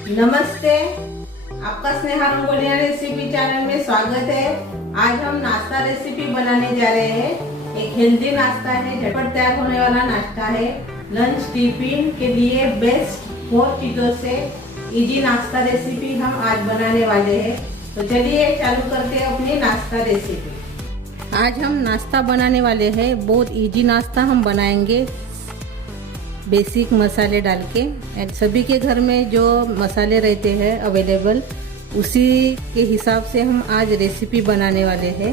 नमस्ते, आपका Sneha रंगोलिया recipe channel में स्वागत है। आज हम नाश्ता रेसिपी बनाने जा रहे हैं। एक हेल्दी नाश्ता है, झटपट तैयार होने वाला नाश्ता है। लंच टिफिन के लिए बेस्ट 4 चीजों से इजी नाश्ता रेसिपी हम आज बनाने वाले हैं। तो चलिए चालू करते हैं अपनी नाश्ता रेसिपी। आज हम नाश्ता बनाने वाले हैं। बहुत इजी नाश्ता हम बनाएंगे बेसिक मसाले डाल के। एंड सभी के घर में जो मसाले रहते हैं अवेलेबल, उसी के हिसाब से हम आज रेसिपी बनाने वाले हैं।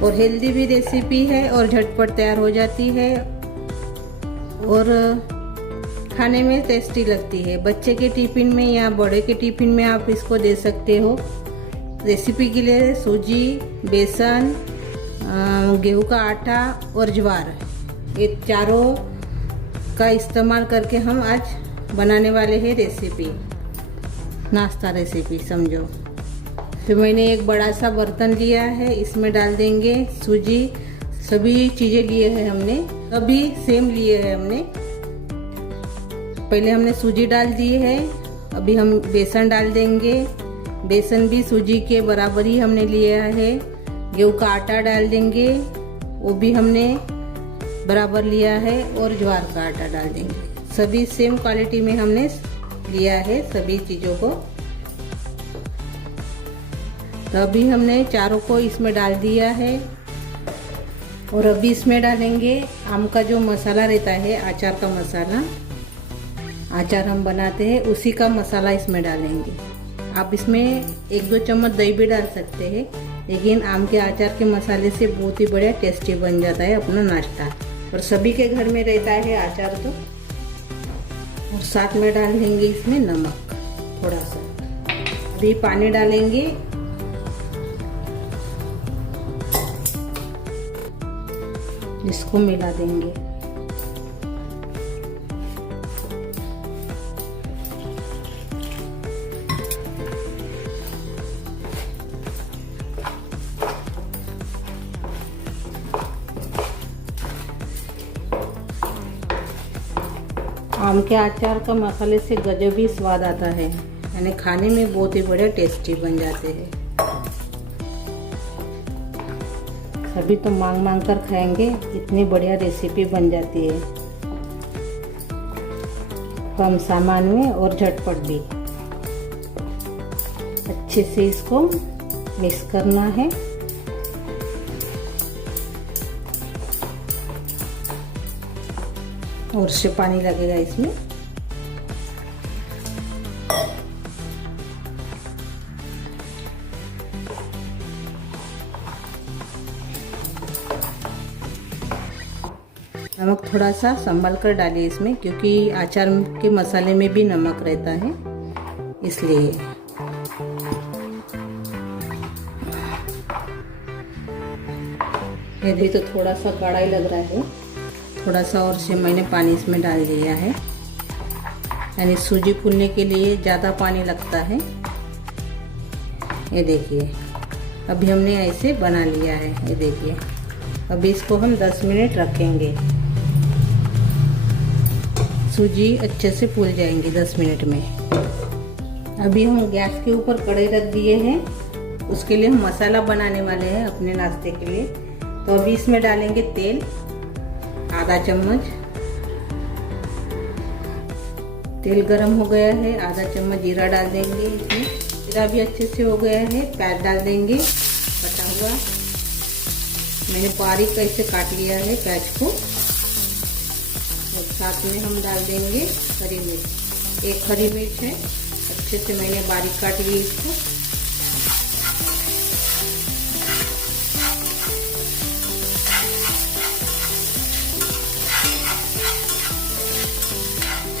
और हेल्दी भी रेसिपी है और झटपट तैयार हो जाती है और खाने में टेस्टी लगती है। बच्चे के टिफिन में या बड़े के टिफिन में आप इसको दे सकते हो। रेसिपी के लिए सूजी, बेसन, गेहूं का आटा और ज्वार, ये चारों का इस्तेमाल करके हम आज बनाने वाले हैं रेसिपी, नाश्ता रेसिपी समझो। तो मैंने एक बड़ा सा बर्तन लिया है, इसमें डाल देंगे सूजी। सभी चीज़ें लिए हैं हमने, सभी सेम लिए हैं हमने। पहले हमने सूजी डाल दी है, अभी हम बेसन डाल देंगे। बेसन भी सूजी के बराबर ही हमने लिया है। गेहूं का आटा डाल देंगे, वो भी हमने बराबर लिया है। और ज्वार का आटा डाल देंगे। सभी सेम क्वालिटी में हमने लिया है सभी चीज़ों को। तो अभी हमने चारों को इसमें डाल दिया है। और अभी इसमें डालेंगे आम का जो मसाला रहता है, अचार का मसाला। अचार हम बनाते हैं उसी का मसाला इसमें डालेंगे। आप इसमें 1-2 चम्मच दही भी डाल सकते हैं, लेकिन आम के अचार के मसाले से बहुत ही बढ़िया टेस्टी बन जाता है अपना नाश्ता। और सभी के घर में रहता है अचार तो। और साथ में डाल देंगे इसमें नमक थोड़ा सा। अभी पानी डालेंगे। इसको मिला देंगे। आम के अचार का मसाले से गजब ही स्वाद आता है, यानी खाने में बहुत ही बढ़िया टेस्टी बन जाते हैं। सभी तो मांग मांग कर खाएंगे, इतनी बढ़िया रेसिपी बन जाती है। कम सामान में और झटपट भी। अच्छे से इसको मिक्स करना है। और से पानी लगेगा इसमें। नमक थोड़ा सा संभल कर डालिए इसमें, क्योंकि अचार के मसाले में भी नमक रहता है, इसलिए। ये भी तो थोड़ा सा गाढ़ा ही लग रहा है। थोड़ा सा और से मैंने पानी इसमें डाल दिया है, यानी सूजी फूलने के लिए ज़्यादा पानी लगता है। ये देखिए, अभी हमने ऐसे बना लिया है। ये देखिए, अभी इसको हम 10 मिनट रखेंगे। सूजी अच्छे से फूल जाएंगी 10 मिनट में। अभी हम गैस के ऊपर कढ़ाई रख दिए हैं। उसके लिए हम मसाला बनाने वाले हैं अपने नाश्ते के लिए। तो अभी इसमें डालेंगे तेल, आधा चम्मच। तेल गरम हो गया है, आधा चम्मच जीरा डाल देंगे इसमें। जीरा भी अच्छे से हो गया है। प्याज डाल देंगे कटा हुआ। मैंने बारीक कैसे काट लिया है प्याज को। और साथ में हम डाल देंगे हरी मिर्च। 1 हरी मिर्च है, अच्छे से मैंने बारीक काट ली इसको।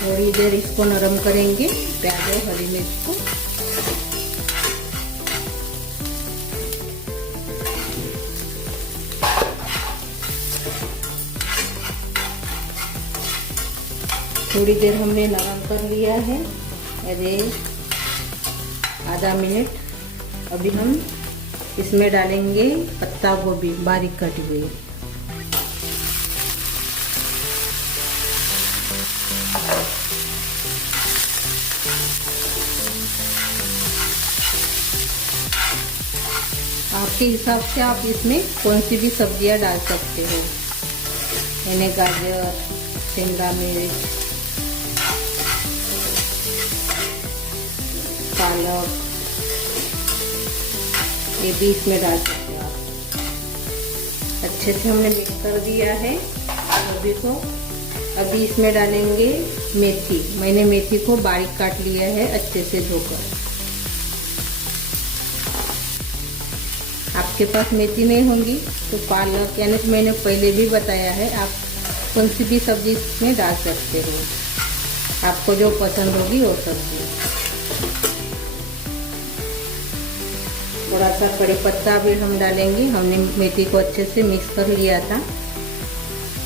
थोड़ी देर इसको नरम करेंगे, प्याज और हरी मिर्च को। थोड़ी देर हमने नरम कर लिया है, अरे आधा मिनट। अभी हम इसमें डालेंगे पत्ता गोभी बारीक कटी हुई। आपके हिसाब से आप इसमें कौन सी भी सब्जियां डाल सकते हो, यानी गाजर, शिमला मिर्च, पालक, ये भी इसमें डाल सकते हो आप। अच्छे से हमने मिक्स कर दिया है सभी को। अभी इसमें डालेंगे मेथी। मैंने मेथी को बारीक काट लिया है अच्छे से धोकर। आपके पास मेथी नहीं होंगी तो पालक, यानी कि मैंने पहले भी बताया है, आप कौन सी भी सब्जी इसमें डाल सकते हो, आपको जो पसंद होगी वो सब्जी। थोड़ा सा कड़ी पत्ता भी हम डालेंगे। हमने मेथी को अच्छे से मिक्स कर लिया था।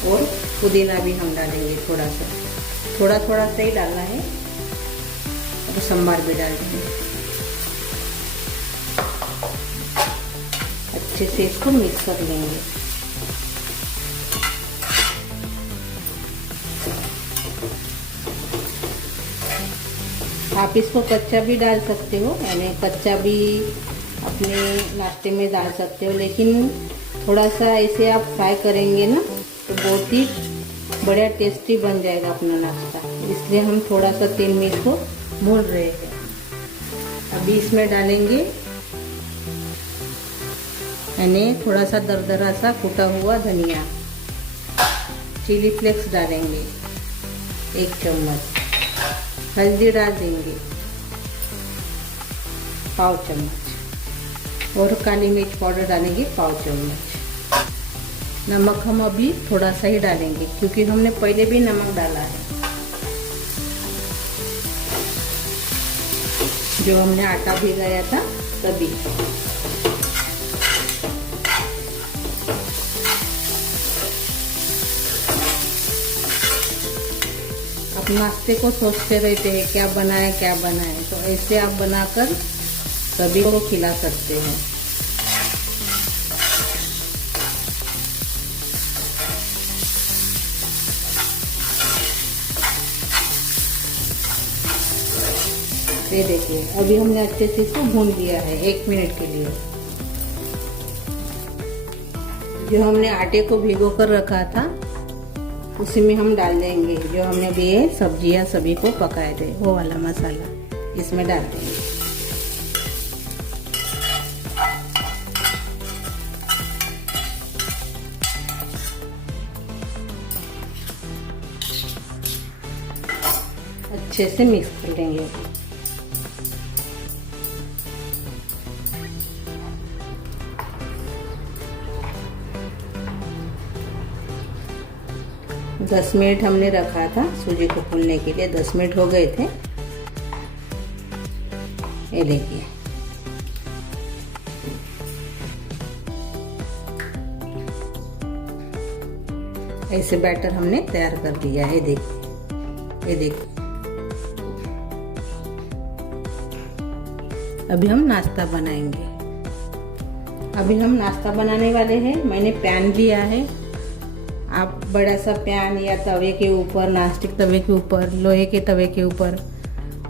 और पुदीना भी हम डालेंगे थोड़ा थोड़ा सा ही डालना है। और संभार भी डाल देंगे। अच्छे से इसको मिक्स कर लेंगे। आप इसको कच्चा भी डाल सकते हो, यानी कच्चा भी अपने नाश्ते में डाल सकते हो, लेकिन थोड़ा सा ऐसे आप फ्राई करेंगे ना तो बहुत ही बढ़िया टेस्टी बन जाएगा अपना नाश्ता। इसलिए हम थोड़ा सा तेल में इसको भून रहे हैं। अभी इसमें डालेंगे यानी थोड़ा सा दरदरा सा कुटा हुआ धनिया। चिली फ्लेक्स डालेंगे 1 चम्मच। हल्दी डाल देंगे पाव चम्मच। और काली मिर्च पाउडर डालेंगे पाव चम्मच। नमक हम अभी थोड़ा सा ही डालेंगे क्योंकि हमने पहले भी नमक डाला है। जो हमने आटा भिगाया था तभी। आप नाश्ते को सोचते रहते हैं क्या बनाएं, तो ऐसे आप बनाकर सभी को खिला सकते हैं। ये देखिए अभी हमने अच्छे से इसको भून लिया है 1 मिनट के लिए। जो हमने आटे को भिगो कर रखा था उसी में हम डाल देंगे जो हमने अभी ये सब्जियां सभी को पकाए थे, वो वाला मसाला इसमें डाल देंगे। अच्छे से मिक्स कर लेंगे। दस मिनट हमने रखा था सूजी को फूलने के लिए। 10 मिनट हो गए थे। ये देखिए ऐसे बैटर हमने तैयार कर दिया है। देखिए ये देखिए। अभी हम नाश्ता बनाएंगे। अभी हम नाश्ता बनाने वाले हैं। मैंने पैन लिया है। आप बड़ा सा पैन या तवे के ऊपर, नॉनस्टिक तवे के ऊपर, लोहे के तवे के ऊपर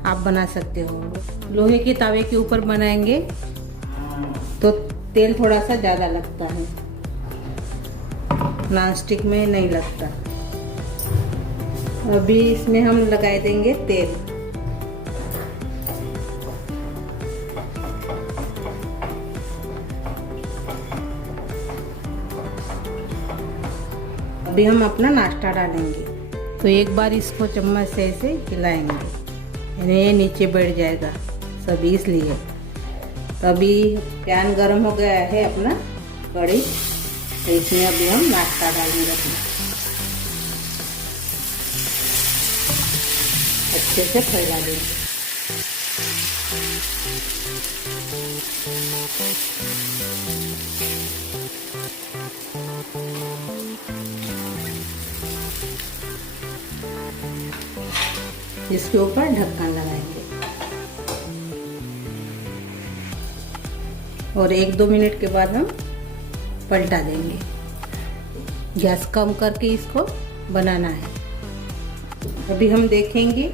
आप बना सकते हो। लोहे के तवे के ऊपर बनाएंगे तो तेल थोड़ा सा ज़्यादा लगता है, नॉनस्टिक में नहीं लगता। अभी इसमें हम लगा देंगे तेल। अभी हम अपना नाश्ता डालेंगे तो एक बार इसको चम्मच से ऐसे हिलाएंगे, यानी ये नीचे बैठ जाएगा सभी, इसलिए। तो अभी पैन गरम हो गया है अपना कढ़ी, तो इसमें अभी हम नाश्ता डालेंगे अपना। अच्छे से फैला देंगे। इसके ऊपर ढक्कन लगाएंगे और 1-2 मिनट के बाद हम पलटा देंगे। गैस कम करके इसको बनाना है। अभी हम देखेंगे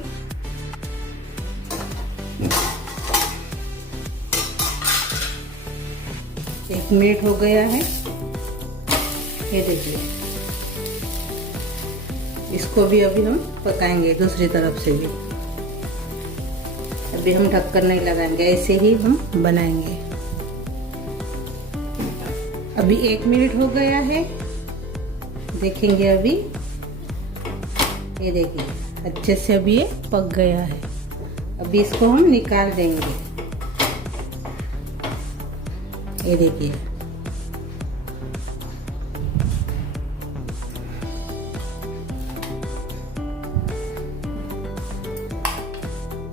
1 मिनट हो गया है। ये देखिए, इसको भी अभी हम पकाएंगे दूसरी तरफ से भी। अभी हम ढक्कन नहीं लगाएंगे, ऐसे ही हम बनाएंगे। अभी 1 मिनट हो गया है, देखेंगे अभी। ये देखिए, अच्छे से अभी ये पक गया है। अभी इसको हम निकाल देंगे। ये देखिए,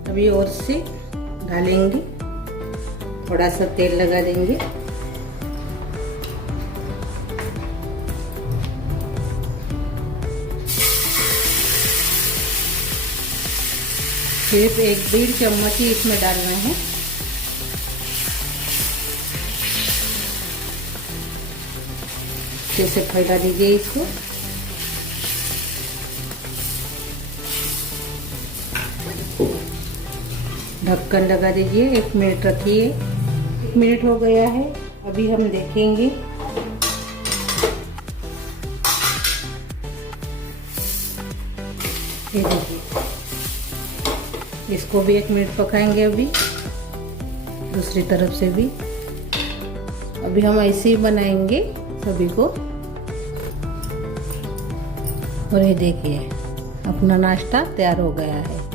अभी और से डालेंगे, थोड़ा सा तेल लगा देंगे। सिर्फ 1-1.5 चम्मच ही इसमें डालना है। अच्छे से फैला दीजिए इसको। ढक्कन लगा दीजिए, 1 मिनट रखिए। 1 मिनट हो गया है, अभी हम देखेंगे। ये देखिए, इसको भी 1 मिनट पकाएंगे अभी, दूसरी तरफ से भी। अभी हम ऐसे ही बनाएंगे सभी को। और ये देखिए, अपना नाश्ता तैयार हो गया है।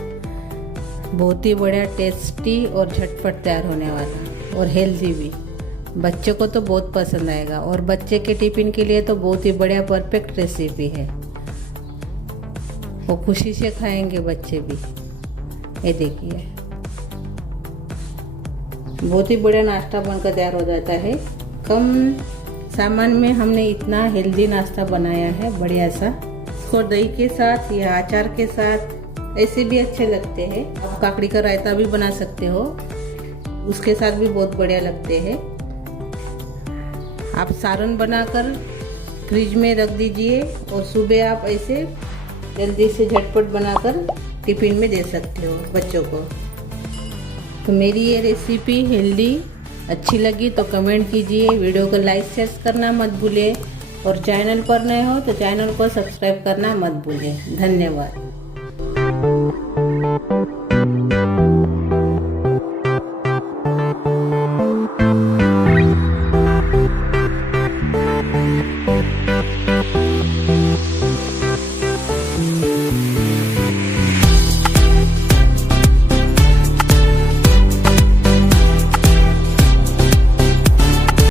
बहुत ही बढ़िया, टेस्टी और झटपट तैयार होने वाला, और हेल्दी भी। बच्चों को तो बहुत पसंद आएगा, और बच्चे के टिफिन के लिए तो बहुत ही बढ़िया परफेक्ट रेसिपी है। वो खुशी से खाएंगे बच्चे भी। ये देखिए, बहुत ही बढ़िया नाश्ता बनकर तैयार हो जाता है। कम सामान में हमने इतना हेल्दी नाश्ता बनाया है, बढ़िया सा। इसको दही के साथ या अचार के साथ ऐसे भी अच्छे लगते हैं। आप काकड़ी का रायता भी बना सकते हो, उसके साथ भी बहुत बढ़िया लगते हैं। आप सारण बनाकर फ्रिज में रख दीजिए, और सुबह आप ऐसे जल्दी से झटपट बनाकर टिफिन में दे सकते हो बच्चों को। तो मेरी ये रेसिपी हेल्दी अच्छी लगी तो कमेंट कीजिए, वीडियो को लाइक शेयर करना मत भूलिए, और चैनल पर नए हो तो चैनल को सब्सक्राइब करना मत भूलिए। धन्यवाद।